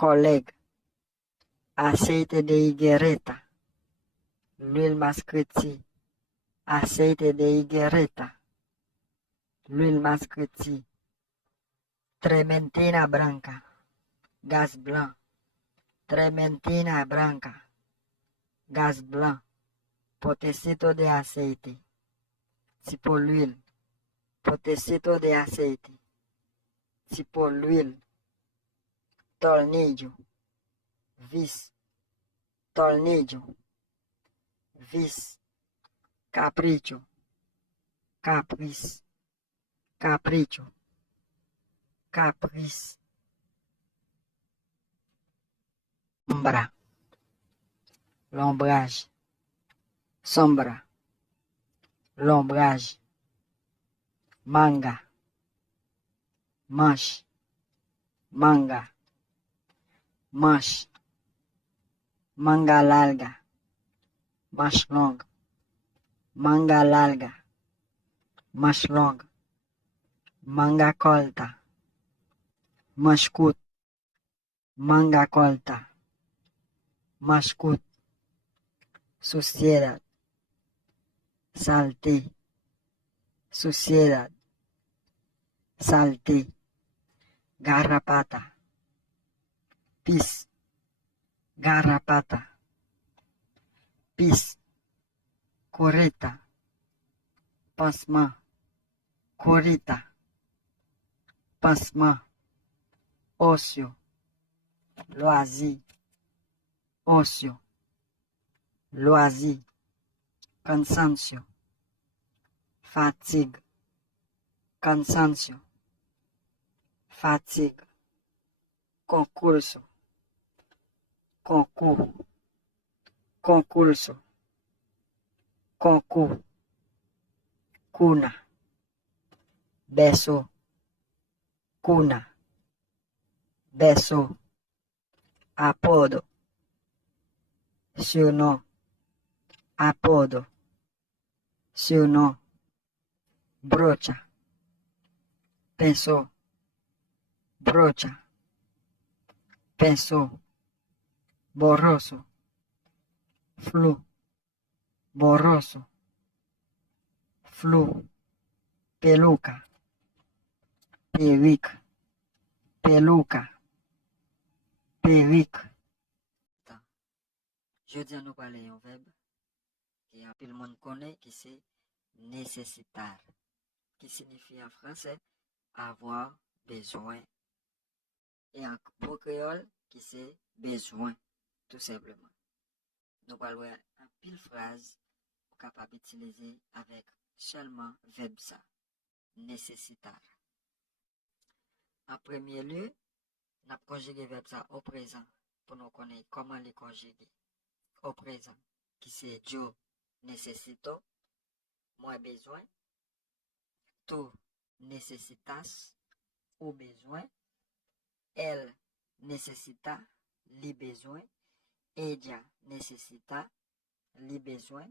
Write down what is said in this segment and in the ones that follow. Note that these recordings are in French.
collègue, aceite de higuereta, l'huile mascriti, aceite de higuereta, l'huile mascriti, trementina branca, gaz blanc, trementina branca, gaz blanc, potecito de aceite, tipo l'huile, potecito de aceite, tipo l'huile, tornillo, vis, tornillo, vis, capricho, caprice, capricho, caprice, sombra, l'ombrage, sombra, l'ombrage, manga, manche, manga, manche, manga larga, manche longue, manga larga, manche longue, manga corta, manche courte, manga corta, manche courte, suciedad, saleté, suciedad, saleté, garrapata, pis, garrapata, pis, correta, pansement, corrita, pansement, ocio, loisir, ocio, loisir, cansancio, fatigue, cansancio, fatigue, concurso, concours, concurso, concours, cuna, beso, cuna, beso, apodo, surnom, apodo, surnom, brocha, pensou, brocha, pensou, borroso, flu, borroso, flu, peluca, perruque, peluca, perruque. Je dis à nous parler un verbe qui tout le monde connaît, qui c'est nécessitar, qui signifie en français avoir besoin. Et en créole, qui c'est besoin, tout simplement. Nous parlons en pile phrase capable d'utiliser avec seulement verbe ça, nécessitar. En premier lieu, nous avons conjugué verbe ça au présent pour nous connaître comment les conjuguer. Au présent, qui c'est yo necesito, moi besoin, tú necesitas, ou besoin, elle necesita, li besoin, ella necesita, li besoin,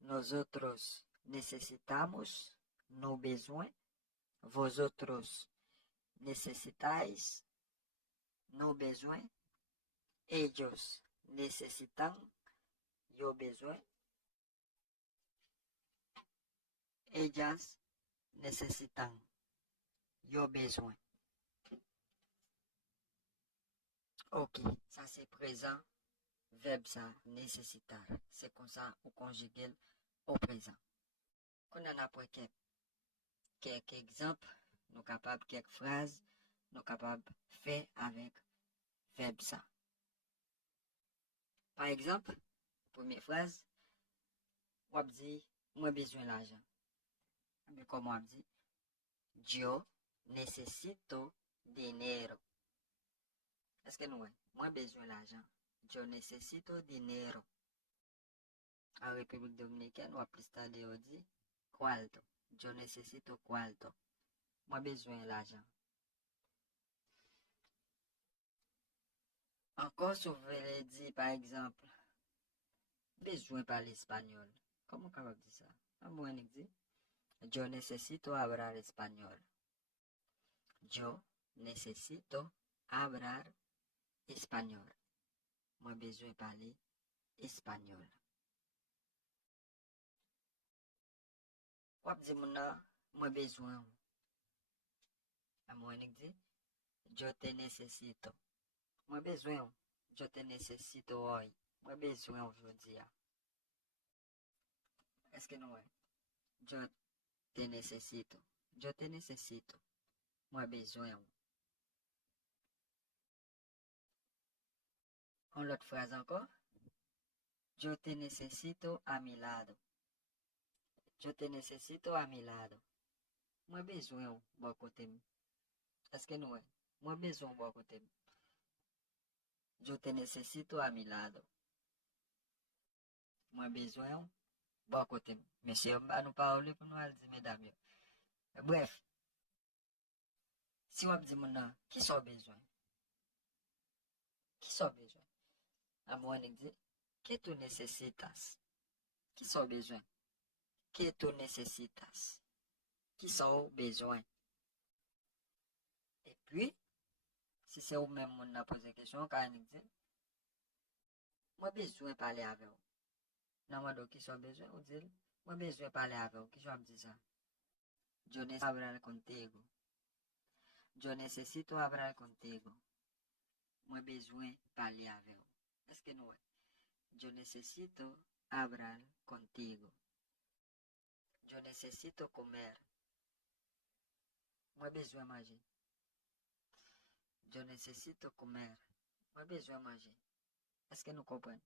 nosotros necesitamos, no besoin, vosotros necesitáis, no besoin, ellos necesitan, yo besoin, ellas necesitan, yo besoin. Ok, ça c'est présent, verbe ça, nécessitar. C'est comme ça on conjugue au présent. Quand on a après quelques exemples, nous capables quelques phrases, nous capables faire avec verbe ça. Par exemple, première phrase, on dit moi besoin d'argent. Mais comment on dit? Yo necesito dinero. Est-ce que nous moi besoin d'argent? Yo necesito dinero. En République Dominicaine, on plus tard on dit cuarto. Yo necesito cuarto. Moi besoin d'argent. Encore si vous voulez dire par exemple besoin parler espagnol. Comment on peut dire ça? Comment on dit? Yo necesito hablar español. Yo necesito hablar espagnol. Moi besoin parler espagnol. Wap di moun nan, moi besoin. A moi dit, je te necesito. Moi besoin. Je te necesito hoy. Moi besoin aujourd'hui. Est-ce que nous je te necesito. Je te necesito. Moi besoin. On l'autre phrase encore. Yo te necesito a mi lado. Yo te necesito a mi lado. Moi besoin bon côté. Est-ce que nous moi besoin bon côté. Yo te necesito a mi lado. Moi besoin bon côté. Monsieur, à nous parler pour nous dire mesdames. Bref, si on dit mon qui sont besoin? Qui sont besoin? À moi on dit que tu necesitas. Qui sont besoin? Que tu necesitas. Qui sont besoin? Et puis, si c'est vous-même qui a posé la question, quand on dit, moi besoin de parler avec vous. Non, moi, qui sont besoin, ou dit, moi besoin de parler avec vous. Qui sont dit ça? Yo necesito hablar contigo. Yo necesito hablar contigo. Moi besoin de parler avec vous. Est-ce que nous? Yo necesito hablar contigo. Yo necesito comer. Moi besoin de manger. Yo necesito comer. Moi besoin de manger. Est-ce que nous comprenons?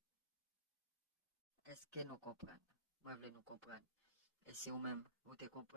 Est-ce que nous comprenons? Moi, je veux nous comprendre. Et si vous-même, vous te comprenez?